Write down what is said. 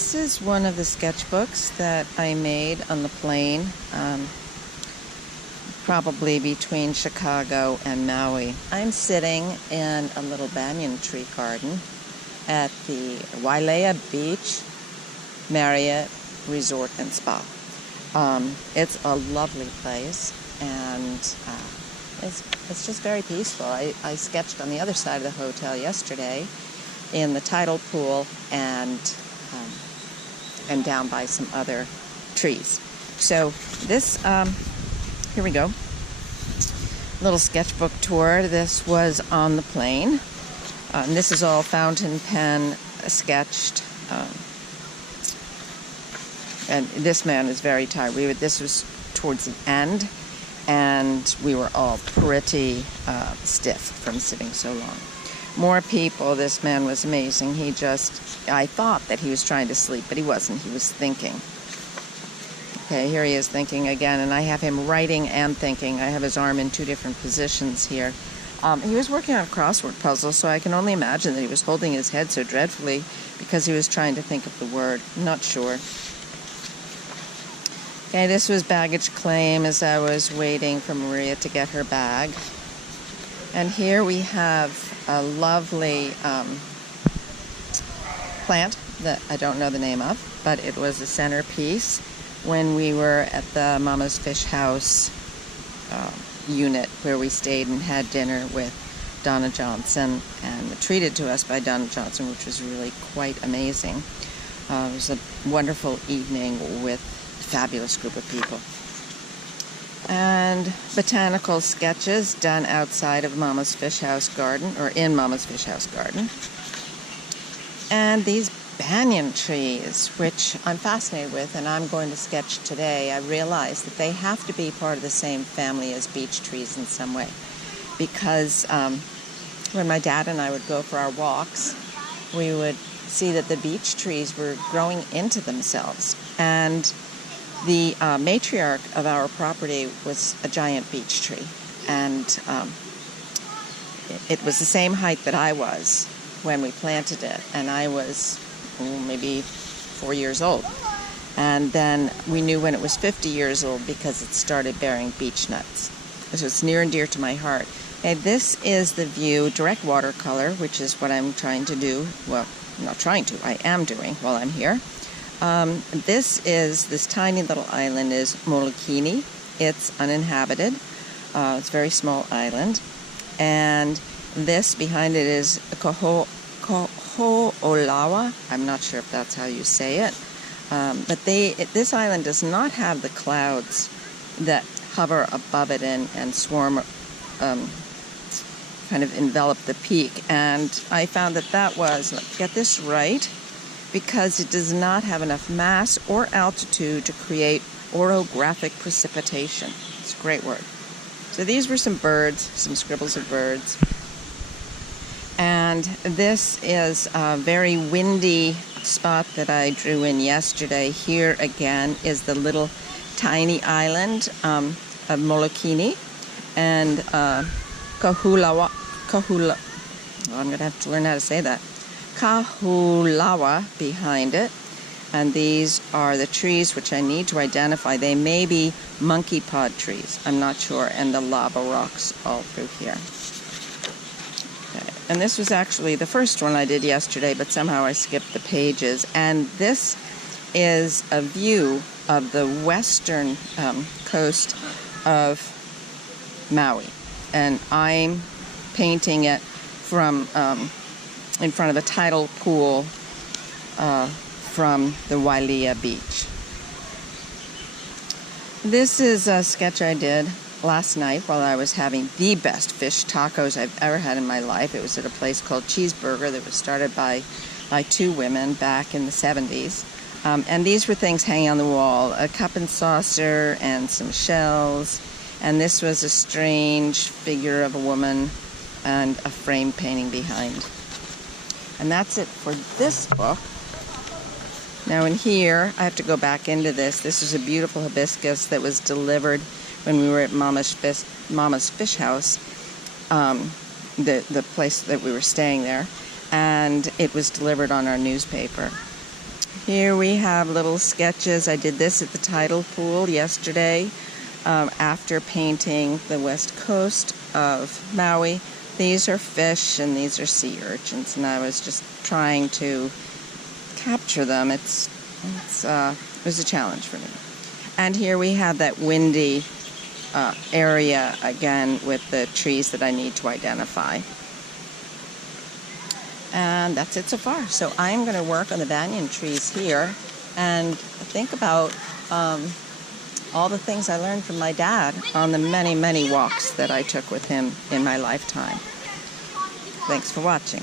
This is one of the sketchbooks that I made on the plane, probably between Chicago and Maui. I'm sitting in a little banyan tree garden at the Wailea Beach Marriott Resort and Spa. It's a lovely place, and it's just very peaceful. I sketched on the other side of the hotel yesterday in the tidal pool and down by some other trees. So this, here we go, little sketchbook tour. This was on the plane. And this is all fountain pen sketched. And this man is very tired. This was towards the end, and we were all pretty stiff from sitting so long. More people. This man was amazing. I thought that he was trying to sleep, but he wasn't. He was thinking. Okay, here he is thinking again, and I have him writing and thinking. I have his arm in two different positions here. He was working on a crossword puzzle, so I can only imagine that he was holding his head so dreadfully because he was trying to think of the word. I'm not sure. Okay, this was baggage claim as I was waiting for Maria to get her bag. And here we have a lovely plant that I don't know the name of, but it was a centerpiece when we were at the Mama's Fish House unit where we stayed and had dinner with Donna Johnson, and treated to us by Donna Johnson, which was really quite amazing. It was a wonderful evening with a fabulous group of people. And botanical sketches done outside of Mama's Fish House garden, or in Mama's Fish House garden. And these banyan trees, which I'm fascinated with, and I'm going to sketch today. I realized that they have to be part of the same family as beech trees in some way. Because when my dad and I would go for our walks, we would see that the beech trees were growing into themselves. And the matriarch of our property was a giant beech tree, and it was the same height that I was when we planted it, and I was maybe 4 years old. And then we knew when it was 50 years old because it started bearing beech nuts. So it's near and dear to my heart. Okay, this is the view, direct watercolor, which is what I'm trying to do. Well, I'm not trying to, I am doing while I'm here. This tiny little island is Molokini. It's uninhabited. It's a very small island. And this behind it is Koho'olawa. I'm not sure if that's how you say it. But this island does not have the clouds that hover above it and swarm, kind of envelop the peak. And I found that was, get this right, because it does not have enough mass or altitude to create orographic precipitation. It's a great word. So these were some birds, some scribbles of birds. And this is a very windy spot that I drew in yesterday. Here again is the little tiny island of Molokini, and Kahulawa. I'm going to have to learn how to say that. Kahulawa behind it, and these are the trees which I need to identify. They may be monkey pod trees, I'm not sure, and the lava rocks all through here. Okay. And this was actually the first one I did yesterday, but somehow I skipped the pages. And this is a view of the western coast of Maui, and I'm painting it from in front of a tidal pool from the Wailea Beach. This is a sketch I did last night while I was having the best fish tacos I've ever had in my life. It was at a place called Cheeseburger that was started by two women back in the 70s. And these were things hanging on the wall, a cup and saucer and some shells. And this was a strange figure of a woman and a frame painting behind. And that's it for this book. Now in here, I have to go back into this. This is a beautiful hibiscus that was delivered when we were at Mama's Fish House, the place that we were staying there, and it was delivered on our newspaper. Here we have little sketches. I did this at the tidal pool yesterday after painting the west coast of Maui. These are fish and these are sea urchins, and I was just trying to capture them. It was a challenge for me. And here we have that windy area again with the trees that I need to identify. And that's it so far. So I'm going to work on the banyan trees here and think about all the things I learned from my dad on the many, many walks that I took with him in my lifetime. Thanks for watching.